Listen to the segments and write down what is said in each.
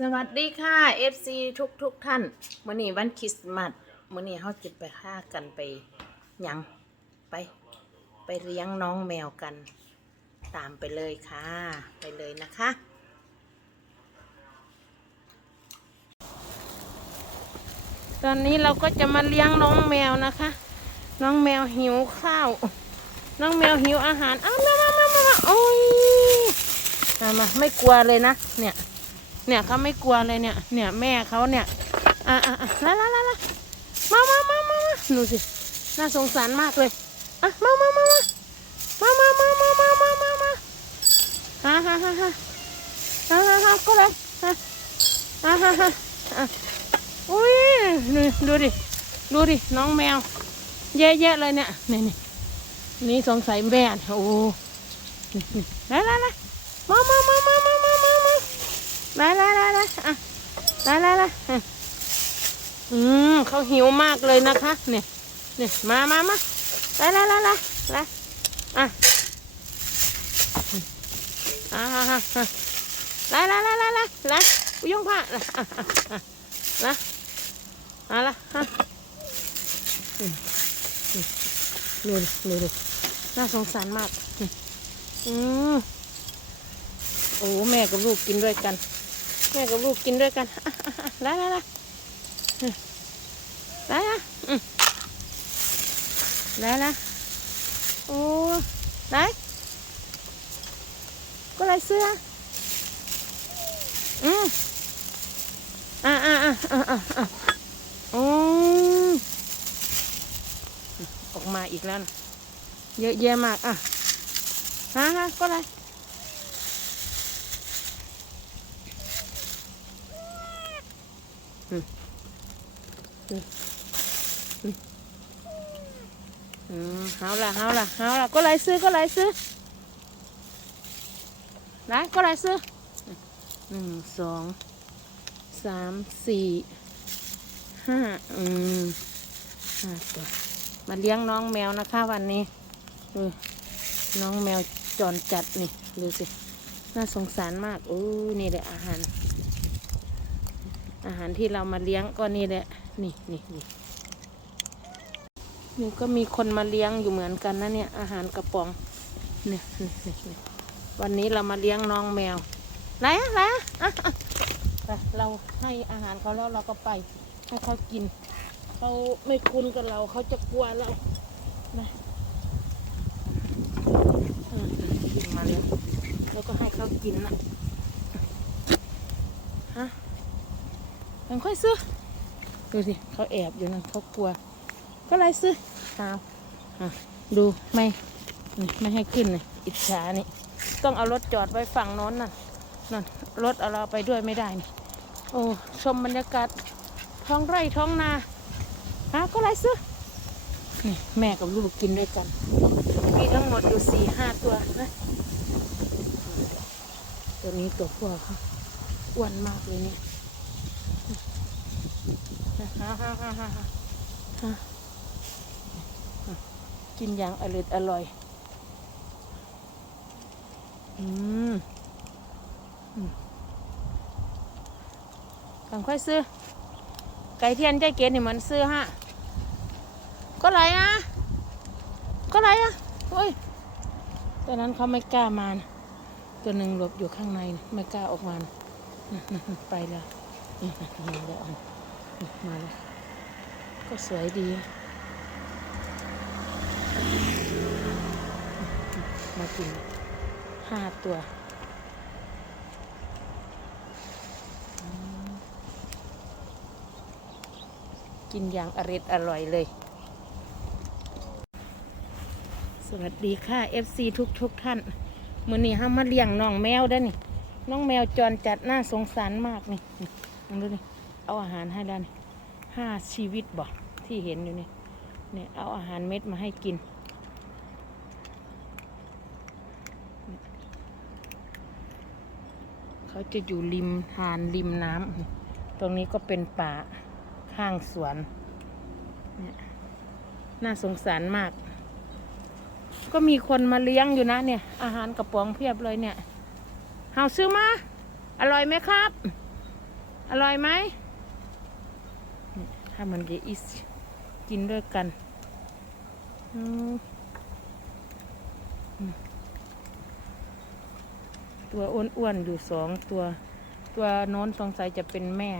สวัสดีค่ะ FC ทุกทุกๆท่านมื้อนี้วันคริสต์มาสมื้อนี้เฮาจะไปฆ่ากันไปยังไป ไปเลี้ยงน้องแมวกัน ตามไปเลยค่ะ ไปเลยนะคะ ตอนนี้เราก็จะมาเลี้ยงน้องแมวนะคะ น้องแมวหิวข้าว น้องแมวหิวอาหารอ้าวมามามามามาโอ้ยมามาไม่กลัวเลยนะเนี่ย เนี่ยเขาไม่กลัวเลยเนี่ย เนี่ยแม่เขาเนี่ยอะอะอะละละละละมามามามามาดูสิน่าสงสารมากเลยอะมามามามามามามามามามามามาฮ่าฮ่าฮ่าฮ่าฮ่าฮ่าฮ่าก็เลยฮ่าฮ่าฮ่าฮ่าอุ้ยนี่ดูดิดูดิน้องแมวเยอะๆเลยเนี่ยนี่นี่นี่สงสัยแม่โอ้นี่นี่ละละละมามามา มาละละละอะละละละอืมเขาหิวมากเลยนะคะ เนี่ย เนี่ย มามามาละละละละละอะอ่าฮะฮะฮะละละละละละละอุยงผ้าละอะอะละอะละฮะดูดูดูน่าสงสารมาก อืมโอ้แม่กับลูกกินด้วยกัน ม่กับลูกกินด้วยกันได้ได้ได้ได้นะอืมได้นะโอ้ได้ก็ไรเสื้ออืมอ่าอ่าอ่าอ่าอ่าอ่าโอ้ออกมาอีกแล้วนะเยอะแยะมากอะฮะฮะก็ไร อืม เอาละเอาละเอาละก็ไรซื้อก็ไรซื้อได้ก็ไรซื้อหนึ่งสองสามสี่ห้าอืมห้าตัวมาเลี้ยงน้องแมวนะคะวันนี้อือน้องแมวจรจัดนี่ดูสิน่าสงสารมากโอ้นี่แหละอาหาร อาหารที่เรามาเลี้ยงก็นี่แหละ นี่นี่นี่นี่ก็มีคนมาเลี้ยงอยู่เหมือนกันนะเนี่ย อาหารกระป๋องเนี่ยนี่นี่วันนี้เรามาเลี้ยงน้องแมวไหนอะไหนอะอ่อะเราให้อาหารเขาแล้วเราก็ไป ให้เขากิน เขาไม่คุ้นกับเราเขาจะกลัวเรานะมกินมาแล้วแล้วก็ให้เขากินนะฮะ ยังค่อยซื้อ ดูสิเขาแอบอยู่นะเขากลัว ก็เลยซื้อเอาอะดูไม่ไม่ให้ขึ้นเลยอิจฉานี่ ต้องเอารถจอดไว้ฝั่งโน้นน่ะนั่นรถเอาเราไปด้วยไม่ได้นี่โอ้ชมบรรยากาศท้องไร่ท้องนาฮะก็เลยซื้อนี่แม่กับลูกกินด้วยกันมีทั้งหมดอยู่สี่ห้าตัวนะ ตัวนี้ตัวพ่อเขาอ้วนมากเลยเนี่ยฮ่าฮ่าฮ่าฮ่าฮ่า กินอย่างอร่อยอร่อย อืมกังค่อยซื้อ ไก่เทียนใจเกณฑ์นี่เหมือนซื้อฮะ ก็ไรอะ ก็ไรอะโอ้ยตอนนั้นเขาไม่กล้ามานะตัวหนึ่งหลบอยู่ข้างใน ไม่กล้าออกมานะไปแล้ว มาแล้ว ก็สวยดี มากินห้าตัวกินอย่างอร็ดอร่อยเลย สวัสดีค่ะ FC ทุกทุกท่าน มื่อนี้ห้ามาเลี้ยงน้องแมวได้นี่ น้องแมวจรจัดน่าสงสารมากนี่นดูนี่ เอาอาหารให้ได้วนี่ห้าชีวิตบ่ที่เห็นอยู่นี่เนี่ยเอาอาหารเม็ดมาให้กิน เขาจะอยู่ริมหานริมน้ำตรงนี้ก็เป็นป่าข้างสวนเนี่ยน่าสงสารมาก ก็มีคนมาเลี้ยงอยู่นะเนี่ย อาหารกระป๋องเพียบเลยเนี่ยเฮาซื้อมา อร่อยไหมครับ อร่อยไหม ถ้ามันจะอิสกินด้วยกันตัวอ้วนๆอยู่สองตัว ตัวโน้นสงสัยจะเป็นแม่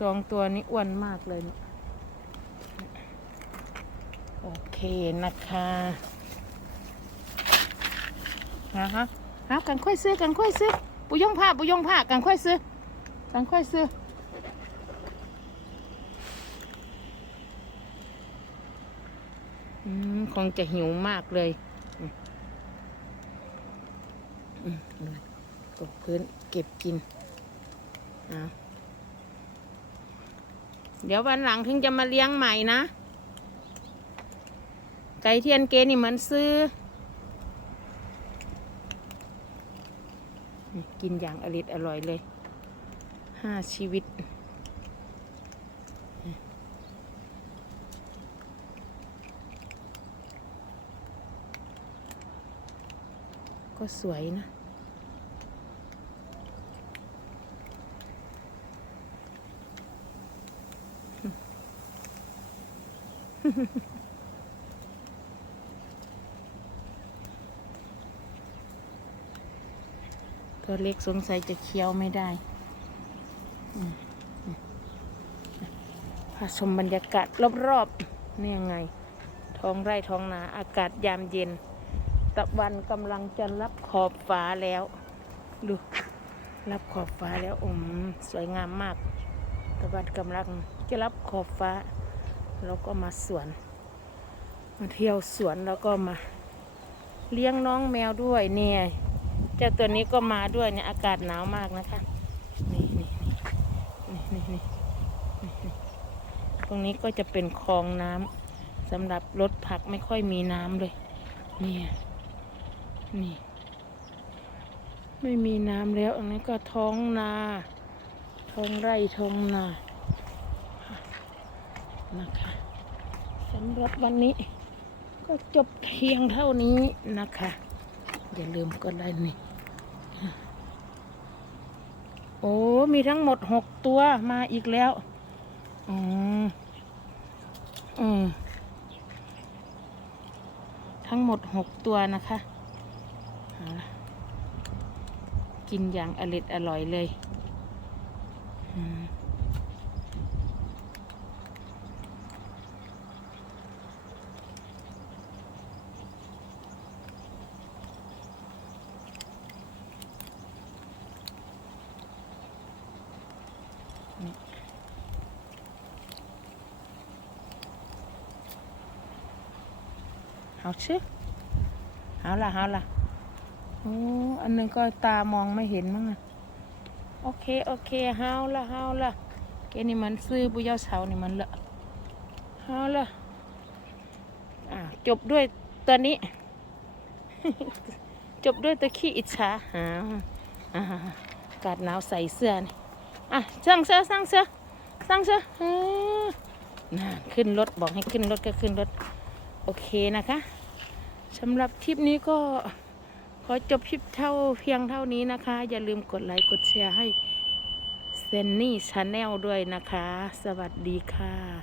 สองตัวนี้อ้วนมากเลย โอเคนะคะฮะฮะฮะกันค่อยซื้อกันค่อยซื้อปุยงผ้าปุยงผ้ากันค่อยซื้อกันค่อยซื้ออืม คงจะหิวมากเลยตกพื้นเก็บกินเอาเดี๋ยววันหลังถึงจะมาเลี้ยงใหม่นะ ไก่เทียนเกนี่เหมือนซื้อ กินอย่างอริดอร่อยเลย ห้าชีวิต ก็สวยนะ ตัวเล็กสงสัยจะเคี้ยวไม่ได้อืมอืมพาชมบรรยากาศรอบๆนี่ยังไง ท้องไร่ท้องนาอากาศยามเย็น ตะวันกำลังจะรับขอบฟ้าแล้ว ดู รับขอบฟ้าแล้วอืมสวยงามมาก ตะวันกำลังจะรับขอบฟ้า แล้วก็มาสวน มาเที่ยวสวนแล้วก็มา เลี้ยงน้องแมวด้วยเนี่ยเจ้าตัวนี้ก็มาด้วยเนี่ยอากาศหนาวมากนะคะ นี่นี่นี่นี่นี่นี่ตรงนี้ก็จะเป็นคลองน้ำสำหรับรถผักไม่ค่อยมีน้ำเลย เนี่ย นี่ ไม่มีน้ำแล้ว อันนี้ก็ท้องนา ท้องไร่ท้องนา นะคะสำหรับวันนี้ ก็จบเพียงเท่านี้นะคะ อย่าลืมกดไลค์นี่ โอ้ มีทั้งหมดหกตัวมาอีกแล้วอ๋ออืมทั้งหมดหกตัวนะคะ กินอย่างอริดอร่อยเลยอืมเอาเชื่ะ โอ้อันนึงก็ตามองไม่เห็นมั้งอะโอเค โอเคเฮาละเฮาละแกนี่มันซื้อบุยเยาเสานี่มันละเฮาละอ่าจบด้วยตัวนี้ จบด้วยตัวขี้อิจฉาหาอ่าอากาศหนาวใส่เสื้อนี่อะสั่งเสื้อสั่งเสื้อสั่งเสื้อน่าขึ้นรถบอกให้ขึ้นรถก็ขึ้นรถ โอเคนะคะสำหรับคลิปนี้ก็ อจบคลิปเท่าเพียงเท่านี้นะคะ อย่าลืมกดไลค์กดแชร์ให้เซนนี่ชาแนลด้วยนะคะ สวัสดีค่ะ